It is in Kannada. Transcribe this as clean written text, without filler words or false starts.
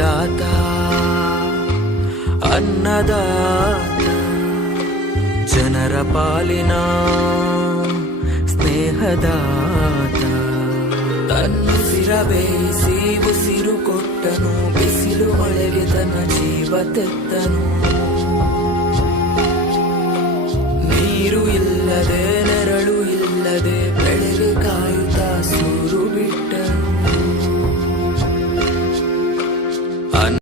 ಅನ್ನದಾತ ಅನ್ನದಾತ ಜನರ ಪಾಲಿನ ಸ್ನೇಹದಾತ ತನ್ನುಸಿರ ಬೇಯಿಸಿ ಉಸಿರು ಕೊಟ್ಟನು ಬಿಸಿಲು ಮಳೆಗೆ ತನ್ನ ಜೀವ ತೆತ್ತನು